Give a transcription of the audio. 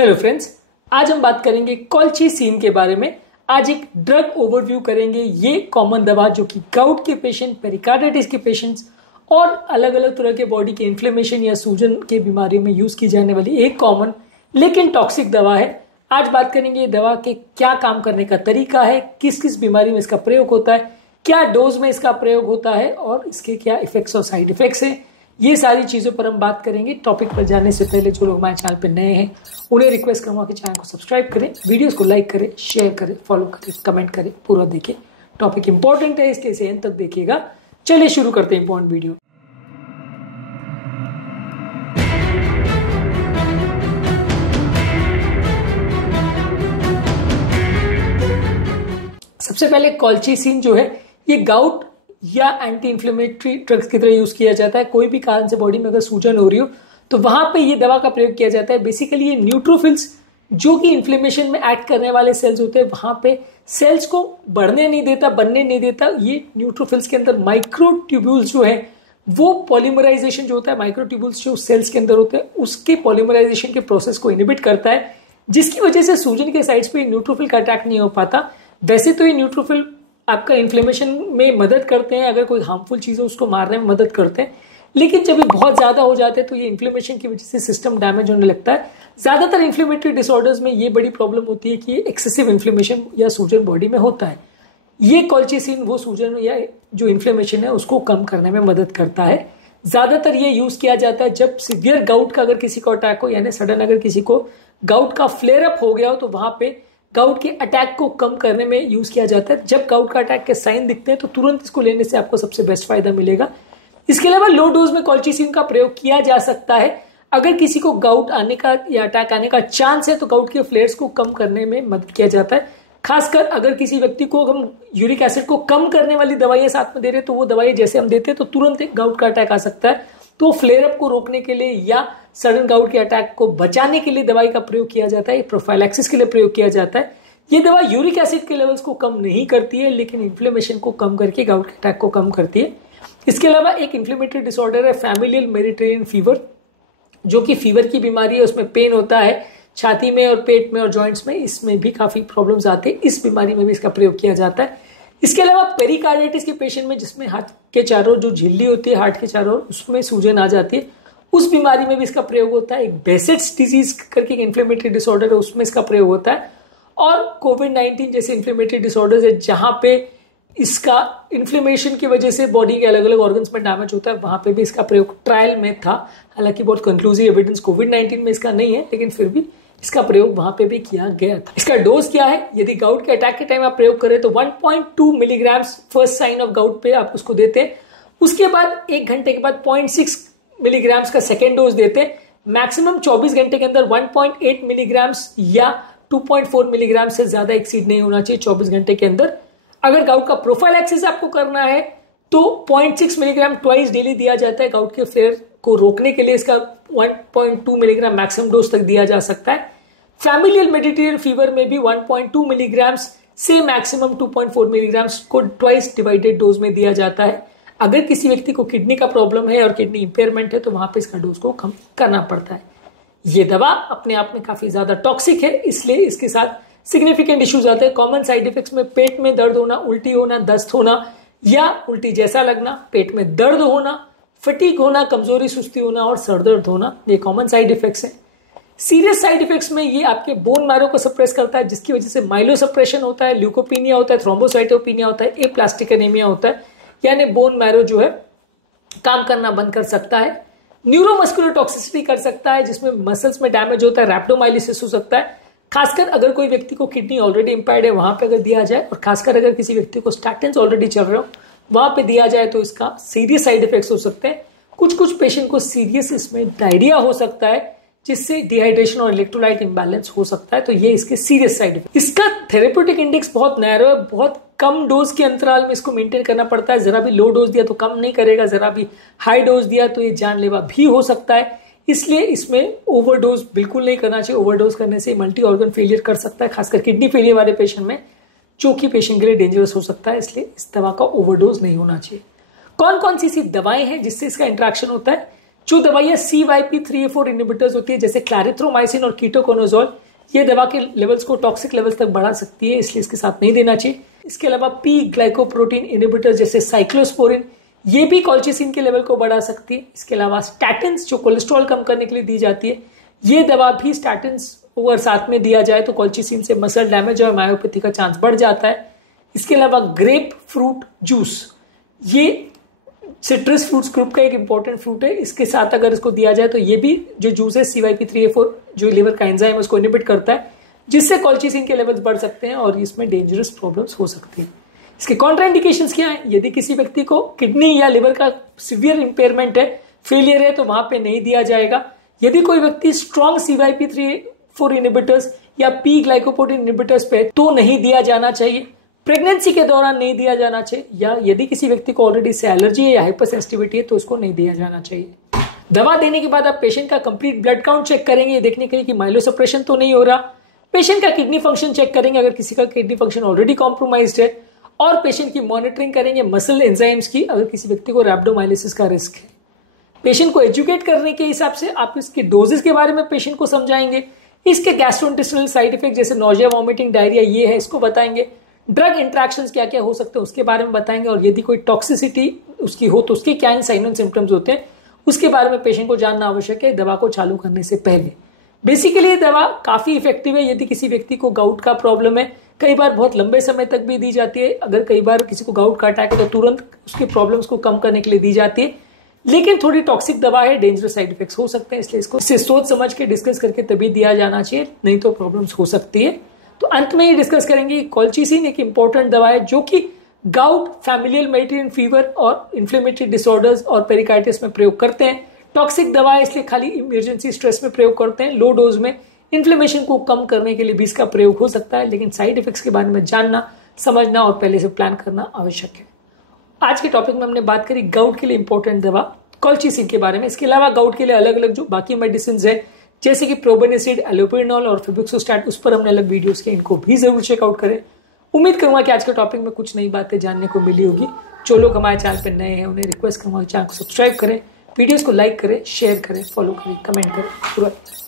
Hello friends, आज हम बात करेंगे कॉल्चिसिन के बारे में। आज एक ड्रग ओवरव्यू करेंगे। ये कॉमन दवा जो कि गाउट के पेशेंट, पेरिकार्डिटिस के पेशेंट्स और अलग अलग तरह के बॉडी के इन्फ्लेमेशन या सूजन के बीमारियों में यूज की जाने वाली एक कॉमन लेकिन टॉक्सिक दवा है। आज बात करेंगे दवा के क्या काम करने का तरीका है, किस किस बीमारी में इसका प्रयोग होता है, क्या डोज में इसका प्रयोग होता है और इसके क्या इफेक्ट्स और साइड इफेक्ट्स हैं। ये सारी चीजों पर हम बात करेंगे। टॉपिक पर जाने से पहले जो लोग हमारे चैनल पर नए हैं उन्हें रिक्वेस्ट करूंगा कि चैनल को सब्सक्राइब करें, वीडियोस को लाइक करें, शेयर करें, फॉलो करें, कमेंट करें, पूरा देखें। टॉपिक इंपॉर्टेंट है, इसके एंड तक देखिएगा। चलिए शुरू करते हैं इंपॉर्टेंट वीडियो। सबसे पहले कॉल्चिसिन जो है ये गाउट या एंटी इंफ्लेमेटरी ड्रग्स की तरह यूज किया जाता है। कोई भी कारण से बॉडी में अगर सूजन हो रही हो तो वहां पे ये दवा का प्रयोग किया जाता है। बेसिकली ये न्यूट्रोफिल्स जो कि इन्फ्लेमेशन में एक्ट करने वाले सेल्स होते हैं वहां पे सेल्स को बढ़ने नहीं देता, बनने नहीं देता। ये न्यूट्रोफिल्स के अंदर माइक्रोट्यूब्यूल्स जो है वो पॉलीमराइजेशन जो होता है, माइक्रोट्यूब्यूल्स जो सेल्स के अंदर होते हैं उसके पॉलीमराइजेशन के प्रोसेस को इनहिबिट करता है, जिसकी वजह से सूजन के साइड्स पे न्यूट्रोफिल का अटैक नहीं हो पाता। वैसे तो ये न्यूट्रोफिल आपका इन्फ्लेमेशन में मदद करते हैं, अगर कोई हार्मफुल चीज है उसको मारने में मदद करते हैं, लेकिन जब ये बहुत ज्यादा हो जाते हैं तो ये इन्फ्लेमेशन की वजह से सिस्टम डैमेज होने लगता है। ज्यादातर इन्फ्लेमेटरी डिसऑर्डर्स में ये बड़ी प्रॉब्लम होती है कि एक्सेसिव इन्फ्लेमेशन या सूजन बॉडी में होता है। ये कॉल्चिसिन वो सूजन या जो इन्फ्लेमेशन है उसको कम करने में मदद करता है। ज्यादातर ये यूज किया जाता है जब सीवियर गाउट का अगर किसी को अटैक हो, यानी सडन अगर किसी को गाउट का फ्लेयर अप हो गया हो तो वहां पे गाउट के अटैक को कम करने में यूज किया जाता है। जब गाउट का अटैक के साइन दिखते हैं तो तुरंत इसको लेने से आपको सबसे बेस्ट फायदा मिलेगा। इसके अलावा लो डोज में कॉल्चिसिन का प्रयोग किया जा सकता है अगर किसी को गाउट आने का या अटैक आने का चांस है तो गाउट के फ्लेयर्स को कम करने में मदद किया जाता है। खासकर अगर किसी व्यक्ति को हम यूरिक एसिड को कम करने वाली दवाइयां साथ में दे रहे हैं तो वो दवाई जैसे हम देते हैं तो तुरंत एक गाउट का अटैक आ सकता है, तो फ्लेयर अप को रोकने के लिए या सडन गाउट के अटैक को बचाने के लिए दवाई का प्रयोग किया जाता है। प्रोफाइलैक्सिस के लिए प्रयोग किया जाता है। ये दवा यूरिक एसिड के लेवल्स को कम नहीं करती है लेकिन इन्फ्लेमेशन को कम करके गाउट के अटैक को कम करती है। इसके अलावा एक इन्फ्लेमेटरी डिसऑर्डर है फैमिलियल मेडिटेरियन फीवर, जो कि फीवर की बीमारी है। उसमें पेन होता है छाती में और पेट में और जॉइंट्स में, इसमें भी काफी प्रॉब्लम्स आते हैं। इस बीमारी में भी इसका प्रयोग किया जाता है। इसके अलावा पेरिकार्डिटिस के पेशेंट में जिसमें हार्ट के चारों जो झिल्ली होती है हार्ट के चारों उसमें सूजन आ जाती है, उस बीमारी में भी इसका प्रयोग होता है। एक बेसेट्स डिजीज करके एक इन्फ्लेमेटरी डिसऑर्डर है उसमें इसका प्रयोग होता है। और कोविड-19 जैसे इन्फ्लेमेटरी डिसऑर्डर्स है जहां पे इसका इन्फ्लेमेशन की वजह से बॉडी के अलग अलग ऑर्गन्स में डैमेज होता है, वहां पे भी इसका प्रयोग ट्रायल में था। हालांकि बहुत कंक्लूसिव एविडेंस कोविड-19 में इसका नहीं है, लेकिन फिर भी इसका प्रयोग वहां पे भी किया गया था। इसका डोज क्या है? यदि गाउट के अटैक के टाइम आप प्रयोग करें तो 1.2 milligram first sign of gout पे आप उसको देते हैं। उसके बाद 1 घंटे के बाद 0.6 मिलीग्राम का सेकेंड डोज देते हैं। मैक्सिमम 24 घंटे के अंदर 1.8 मिलीग्राम या 2.4 मिलीग्राम से ज्यादा एक्सीड नहीं होना चाहिए 24 घंटे के अंदर। अगर गाउट का प्रोफाइलैक्सिस आपको करना है तो 0.6 मिलीग्राम ट्वाइस डेली दिया जाता है। गाउट के फ्लेयर को रोकने के लिए इसका 1.2 मिलीग्राम मैक्सिमम डोज तक दिया जा सकता है। फैमिलियल मेडिटेरियन फीवर में भी 1.2 मिलीग्राम से मैक्सिमम 2.4 मिलीग्राम को ट्वाइस डिवाइडेड डोज में दिया जाता है। अगर किसी व्यक्ति को किडनी का प्रॉब्लम है और किडनी इंपेयरमेंट है तो वहां पे इसका डोज को कम करना पड़ता है। ये दवा अपने आप में काफी ज्यादा टॉक्सिक है, इसलिए इसके साथ सिग्निफिकेंट इश्यूज आते हैं। कॉमन साइड इफेक्ट्स में पेट में दर्द होना, उल्टी होना, दस्त होना या उल्टी जैसा लगना, पेट में दर्द होना, फटीग होना, कमजोरी सुस्ती होना और सर दर्द होना, ये कॉमन साइड इफेक्ट्स हैं। सीरियस साइड इफेक्ट्स में ये आपके बोन मैरो को सप्रेस करता है, जिसकी वजह से माइलो सप्रेशन होता है, ल्यूकोपीनिया होता है, थ्रोम्बोसाइटोपिनिया होता है, एप्लास्टिक एनीमिया होता है, यानी बोन मैरो जो है काम करना बंद कर सकता है। न्यूरोमस्कुलर टॉक्सिसिटी कर सकता है जिसमें मसल्स में डैमेज होता है, रैप्डोमाइलिसिस हो सकता है। खासकर अगर कोई व्यक्ति को किडनी ऑलरेडी इंपायर्ड है वहां पे अगर दिया जाए, और खासकर अगर किसी व्यक्ति को स्टैटिन्स ऑलरेडी चल रहे हो वहां पे दिया जाए तो इसका सीरियस साइड इफेक्ट्स हो सकते हैं। कुछ पेशेंट को सीरियस इसमें डायरिया हो सकता है जिससे डिहाइड्रेशन और इलेक्ट्रोलाइट इंबैलेंस हो सकता है, तो ये इसके सीरियस साइड इफेक्ट। इसका थेरेप्यूटिक इंडेक्स बहुत नैरो है, बहुत कम डोज के अंतराल में इसको मेंटेन करना पड़ता है। जरा भी लो डोज दिया तो कम नहीं करेगा, जरा भी हाई डोज दिया तो ये जानलेवा भी हो सकता है। इसलिए इसमें ओवरडोज बिल्कुल नहीं करना चाहिए। ओवरडोज करने से मल्टी ऑर्गन फेलियर कर सकता है, खासकर किडनी फेलियर वाले पेशेंट में, जो कि पेशेंट के लिए डेंजरस हो सकता है। इसलिए इस दवा का ओवरडोज नहीं होना चाहिए। कौन कौन सी दवाएं हैं जिससे इसका इंटरेक्शन होता है? जो दवाइयां CYP3A4 इनहिबिटर्स होती है जैसे क्लैरिथ्रोमाइसिन और कीटोकोनाजोल, ये दवा के लेवल्स को टॉक्सिक लेवल्स तक बढ़ा सकती है, इसलिए इसके साथ नहीं देना चाहिए। इसके अलावा पी ग्लाइकोप्रोटीन इनहिबिटर्स जैसे साइक्लोस्पोरिन, ये भी कॉल्चिसिन के लेवल को बढ़ा सकती है। इसके अलावा स्टैटिन्स जो कोलेस्ट्रॉल कम करने के लिए दी जाती है, ये दवा भी स्टैटिन्स अगर साथ में दिया जाए तो कॉल्चिसिन से मसल डैमेज और मायोपैथी का चांस बढ़ जाता है। इसके अलावा ग्रेप फ्रूट जूस, ये सिट्रस फ्रूट्स ग्रुप का एक इंपॉर्टेंट फ्रूट है, इसके साथ अगर इसको दिया जाए तो ये भी जो जूस है CYP3A4 जो लिवर का एंजाइम है उसको इनहिबिट करता है, जिससे कॉल्चिसिन के लेवल्स बढ़ सकते हैं और इसमें डेंजरस प्रॉब्लम्स हो सकती हैं। इसके कॉन्ट्राइंडिकेशंस क्या है? यदि किसी व्यक्ति को किडनी या लिवर का सीवियर इंपेयरमेंट है, फेलियर है, तो वहां पे नहीं दिया जाएगा। यदि कोई व्यक्ति स्ट्रॉन्ग CYP3A4 इनहिबिटर्स या पी ग्लाइकोप्रोटीन इनहिबिटर्स पे, तो नहीं दिया जाना चाहिए। प्रेगनेंसी के दौरान नहीं दिया जाना चाहिए, या यदि किसी व्यक्ति को ऑलरेडी से एलर्जी है या हाइपरसेंसिटिविटी है तो उसको नहीं दिया जाना चाहिए। दवा देने के बाद आप पेशेंट का कंप्लीट ब्लड काउंट चेक करेंगे, देखने के लिए कि माइलोसप्रेशन तो नहीं हो रहा। पेशेंट का किडनी फंक्शन चेक करेंगे अगर किसी का किडनी फंक्शन ऑलरेडी कॉम्प्रोमाइज्ड है, और पेशेंट की मॉनिटरिंग करेंगे मसल एंजाइम्स की अगर किसी व्यक्ति को रैप्डोमाइलिसिस का रिस्क है। पेशेंट को एजुकेट करने के हिसाब से आप इसके डोजेस के बारे में पेशेंट को समझाएंगे, इसके गैस्ट्रोइंटेस्टाइनल साइड इफेक्ट जैसे नोजिया, वॉमिटिंग, डायरिया ये है इसको बताएंगे, ड्रग इंटरेक्शंस क्या क्या हो सकते हैं उसके बारे में बताएंगे, और यदि कोई टॉक्सिसिटी उसकी हो तो उसके क्या साइन एंड सिम्टम्स होते हैं उसके बारे में पेशेंट को जानना आवश्यक है दवा को चालू करने से पहले। बेसिकली ये दवा काफी इफेक्टिव है यदि किसी व्यक्ति को गाउट का प्रॉब्लम है, कई बार बहुत लंबे समय तक भी दी जाती है। अगर कई बार किसी को गाउट का अटैक है तो तुरंत उसके प्रॉब्लम्स को कम करने के लिए दी जाती है, लेकिन थोड़ी टॉक्सिक दवा है, डेंजरस साइड इफेक्ट्स हो सकते हैं, इसलिए इसको सोच समझ के डिस्कस करके तभी दिया जाना चाहिए, नहीं तो प्रॉब्लम्स हो सकती है। तो अंत में ये डिस्कस करेंगे कॉल्चिसिन एक इंपॉर्टेंट दवा है जो कि गाउट, फैमिलियल मेडिटेरियन फीवर और इन्फ्लेमेटरी डिसऑर्डर्स और पेरिकाइटिस में प्रयोग करते हैं। टॉक्सिक दवा है इसलिए खाली इमरजेंसी स्ट्रेस में प्रयोग करते हैं। लो डोज में इन्फ्लेमेशन को कम करने के लिए भी इसका प्रयोग हो सकता है, लेकिन साइड इफेक्ट्स के बारे में जानना, समझना और पहले से प्लान करना आवश्यक है। आज के टॉपिक में हमने बात करी गाउट के लिए इंपॉर्टेंट दवा कॉल्चिसिन के बारे में। इसके अलावा गाउट के लिए अलग अलग जो बाकी मेडिसिन है जैसे कि प्रोबेनिसिड, एलोपेरिनॉल और फिब्रोक्सोस्टैट, उस पर हमने अलग वीडियोस के, इनको भी जरूर चेकआउट करें। उम्मीद करूंगा कि आज के टॉपिक में कुछ नई बातें जानने को मिली होगी। जो लोग हमारे चैनल पर नए हैं उन्हें रिक्वेस्ट करूंगा चैनल को सब्सक्राइब करें, वीडियोस को लाइक करें, शेयर करें, फॉलो करें, कमेंट करें तुरंत।